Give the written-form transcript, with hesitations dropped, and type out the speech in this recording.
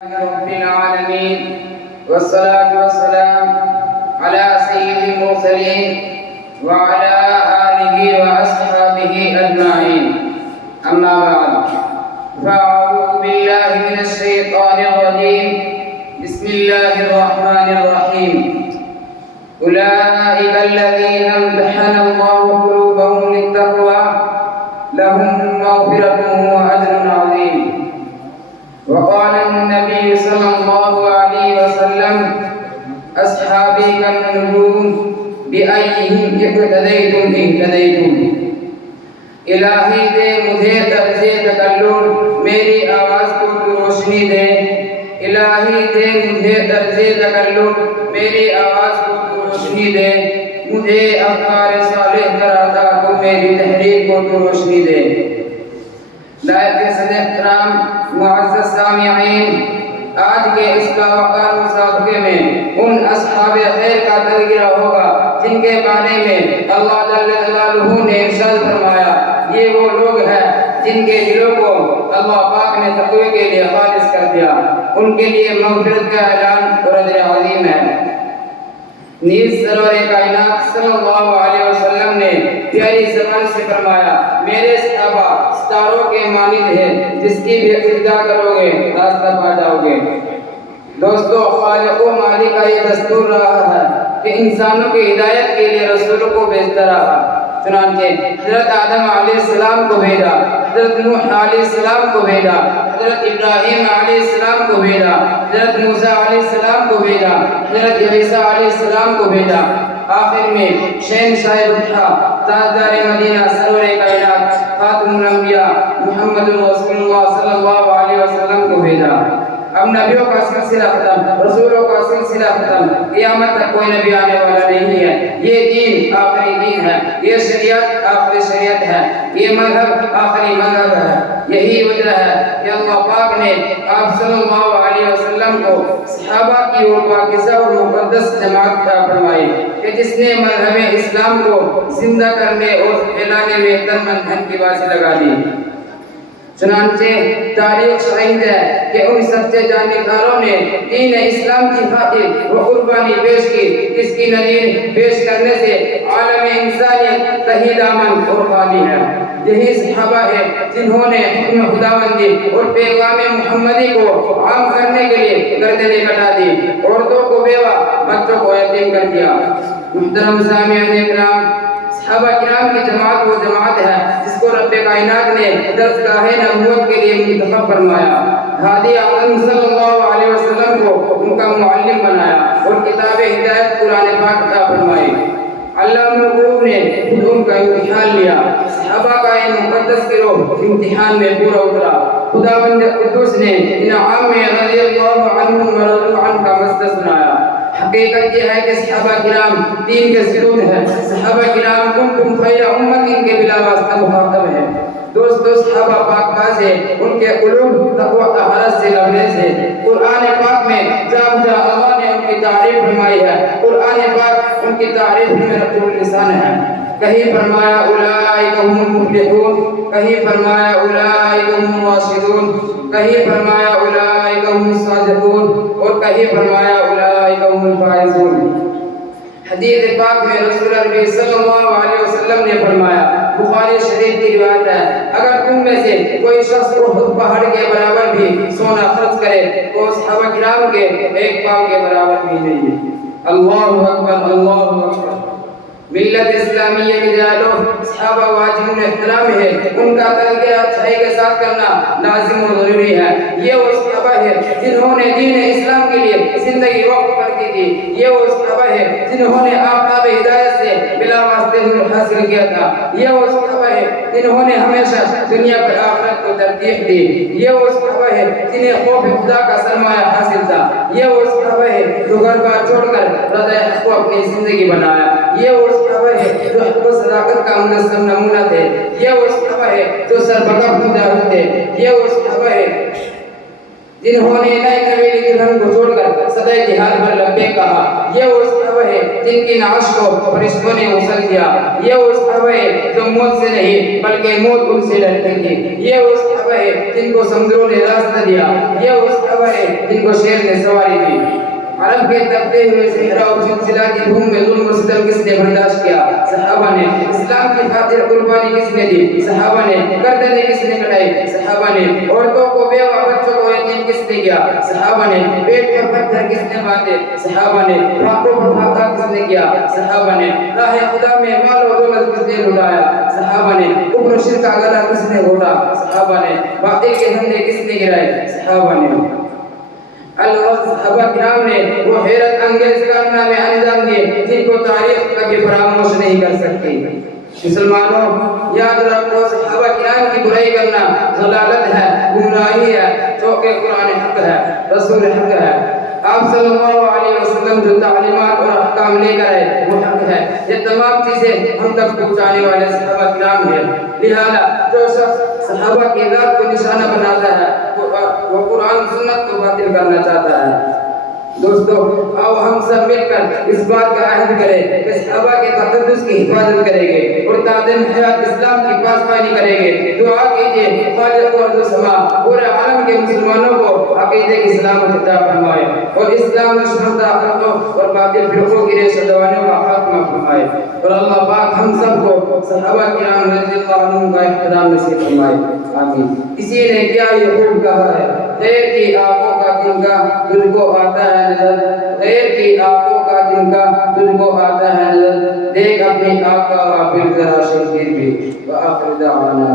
رب العالمين والصلاة والسلام على سيد المرسلين وعلى آله وأصحابه أجمعين. أما بعد، فأعوذ بالله من الشيطان الرجيم. بسم الله الرحمن الرحيم. أولئك الذين امتحن الله قلوبهم للتقوى لهم مغفرة وأجر عظيم. وقال النبي صلى الله عليه وسلم: أصحابي كالنجوم بأيهم اقتديتم اهتديتم. الہی دے مجھے طرز تکلم میری آواز کو تو روشنی دے. الہی دے مجھے طرز تکلم میری آواز کو تو روشنی دے. مجھے افکار صالح کراتا تو میری تحریر کو تو روشنی دے. لائق صدر احترام معزز سامعین، آج کے اس باوقار مسابقے میں ان اصحاب خیر کا تذکرہ ہوگا جن کے بارے میں اللہ جل جلالہ نے ارشاد فرمایا: یہ وہ لوگ ہیں جن کے دلوں کو اللہ پاک نے تقوی کے لیے خالص کر دیا. ان کے لیے مغفرت کا اعلان اور اجر عظیم ہے. نیز سرور کائنات صلی اللہ علیہ وسلم نے پیاری زبان سے فرمایا: میرے صحابہ ستاروں کے مانند ہیں، جس کی بھی ابتدا کرو گے راستہ پا جاؤ گے. دوستو، خالق و مالک کا یہ دستور رہا ہے کہ انسانوں کی ہدایت کے لیے رسولوں کو بھیجتا رہا. چنانچہ حضرت آدم علیہ السلام کو بھیجا، حضرت نوح علیہ السلام کو بھیجا، حضرت ابراہیم علیہ السلام کو بھیجا، حضرت موسیٰ علیہ السلام کو بھیجا، حضرت عیسیٰ علیہ السلام کو بھیجا. آخر میں شہنشاہ بطحا، تاجدار مدینہ، سرور کائنات، خاتم الانبیاء محمد رسول اللہ صلی اللہ علیہ وسلم کو بھیجا. اب نبیوں کا سلسلہ ختم، رسولوں کا سلسلہ ختم، قیامت تک کوئی نبی آنے والا نہیں ہے. یہ دین آخری دین ہے، یہ شریعت آخری شریعت ہے، یہ مذہب آخری مذہب ہے. یہی وجہ ہے کہ اللہ پاک نے آپ صلی اللہ علیہ وسلم کو صحابہ کی وہ پاکیزہ اور مقدس جماعت عطا فرمائی کہ جس نے مذہب اسلام کو زندہ کرنے اور پھیلانے میں تن من دھن کی بازی لگا دی. چنانچہ تاریخ شاہد ہے کہ ان سچے جانبداروں نے دین اسلام کی خاطر وہ قربانی پیش کی جس کی نظیر پیش کرنے سے عالم انسانیت تہی دامن اور خالی ہے. یہی صحابہ ہیں جنہوں نے حکم خداوندی اور پیغام محمدی کو عام کرنے کے لیے گردنیں کٹا دی، عورتوں کو بیوہ، بچوں کو یتیم کر دیا. محترم سامعین کرام، صحابہ کرام کی جماعت وہ جماعت ہے جس کو رب کائنات نے درسگاہ نبوت کے لیے منتخب فرمایا. ہادی اعظم صلی اللہ علیہ وسلم کو ان کا معلم بنایا اور کتاب ہدایت قرآن پاک عطا فرمائی. علامہ الغیوب نے خود ان کا امتحان لیا. صحابہ کا یہ مقدس گروہ امتحان میں پورا اترا. خداوند قدوس نے انعام میں رضی اللہ عنہم ورضوا عنہ کا مصدر سنایا. حقیقت یہ ہے کہ صحابہ کرام دین کے ستون ہیں. صحابہ کرام کنتم خیر امت ان کے بلا واسطہ مخاطب ہیں. دوستو، صحابہ پاک باز ہیں، ان کے قلوب تقوی طہارت سے لبریز ہیں. قرآن پاک میں جا بجا اللہ نے ان کی تعریف فرمائی ہے. قرآن پاک ان کی تعریف میں رب اللسان ہے. کہیں فرمایا اولئک هم المفلحون، کہیں فرمایا اولئک هم الراشدون، کہیں فرمایا اولئک هم الصادقون اور کہیں فرمایا اولئک هم الفائزون. حدیث پاک میں رسول اللہ صلی اللہ علیہ وسلم نے فرمایا، بخاری شریف کی روایت ہے: اگر تم میں سے کوئی شخص احد پہاڑ کے برابر بھی سونا خرچ کرے تو صحابہ کرام کے ایک پاؤں کے برابر بھی نہیں ہے. اللہ اکبر، اللہ اکبر. ملت اسلامیہ کے جالو صحابہ واجب احترام ہے. ان کا تذکرہ اچھائی کے ساتھ کرنا لازم و ضروری ہے. یہ وہ صحابہ ہے جنہوں نے دین اسلام کے لیے زندگی وقف کر دی تھی. یہ وہ صحابہ ہے جنہوں نے آفتاب ہدایت سے بلا واسطے نور حاصل کیا تھا. یہ وہ صحابہ ہے جنہوں نے ہمیشہ دنیا پر آخرت کو ترتیب دی. یہ وہ صحابہ ہے جنہیں خوف خدا کا سرمایہ حاصل تھا. یہ وہ صحابہ ہے جو گھر بار چھوڑ کر رضا حق کو اپنی زندگی بنایا. یہ وہ صحابہ ہے جو حق و صداقت کا مجسم نمونہ تھے. یہ وہ صحابہ ہے جو سربکف مجاہد تھے. یہ وہ صحابہ ہے جنہوں نے نئے نویلی درہم کو چھوڑ کر صدای جہاد پر لبے کہا، یہ وہ صحابہ ہے جن کی نعش کو فرشتوں نے غسل دیا، یہ وہ صحابہ ہے جو موت سے نہیں بلکہ موت ان سے ڈرتے تھے، یہ وہ صحابہ ہے جن کو سمندروں نے راستہ دیا، یہ وہ صحابہ ہے جن کو شیر نے سواری دی۔ عرب کے تپتے ہوئے صحرا و سلسلہ کی دھوم میں ظلم و ستم کس نے برداشت کیا؟ صحابہ نے۔ اسلام کی خاطر قربانی کس نے دی؟ صحابہ نے۔ گردنیں کس نے کٹائی؟ صحابہ نے۔ عورتوں کو بیوہ بچوں کو یتیم کس نے کیا؟ صحابہ نے۔ پیٹ پر پتھر کس نے باندھے؟ صحابہ نے۔ آنکھوں پر پھاقا کس نے کیا؟ صحابہ نے۔ راہ خدا میں مال و دولت کس نے لٹایا؟ صحابہ نے۔ کفر و شرک کا گلا کس نے گھوٹا؟ صحابہ نے۔ باطل کے دھندے کس نے گرائے؟ صحابہ نے۔ الوقت صحابہ کرام نے وہ حیرت انگیز کارنامے انجام دیے جن کو تاریخ کبھی فراموش نہیں کر سکتی۔ مسلمانوں یاد رکھو، صحابہ کرام کی برائی کرنا ضلالت ہے، گمراہی ہے، چونکہ قرآن حق ہے، رسول حق ہے۔ آپ صلی اللہ علیہ وسلم جو تعلیمات اور احکام لے کر آئے وہ حق ہے، یہ تمام چیزیں ہم تک پہنچانے والے صحابہ کرام ہیں۔ لہذا جو شخص صحابہ کی ذات کو نشانہ بناتا ہے وہ قرآن سنت کو باطل کرنا چاہتا ہے۔ دوستو آؤ ہم سب مل کر اس بات کا عہد کریں کہ صحابہ کے تقدس کی حفاظت کریں گے اور تعظیم حیات اسلام کی پاسبانی کریں گے۔ دعا کیجئے خالق و ارض و سما پورے عالم کے مسلمانوں کو عقیدے کی سلامت عطا فرمائے اور اسلام دشمن طاقتوں اور باطل فرقوں کی ریشہ دوانیوں کا خاتمہ فرمائے، اور اللہ پاک ہم سب کو صحابہ کرام رضی اللہ عنہم کا احترام نصیب فرمائے، آمین۔ کسی نے کیا یہ خوب کہا ہے، غیر کی آنکھوں کا جن کا تجھ کو آتا ہے نظر، غیر کی آنکھوں کا جن کا تجھ کو آتا ہے نظر، دیکھ اپنی آنکھ کا غافل ذرا شبیر بھی۔ وآخر دعوانا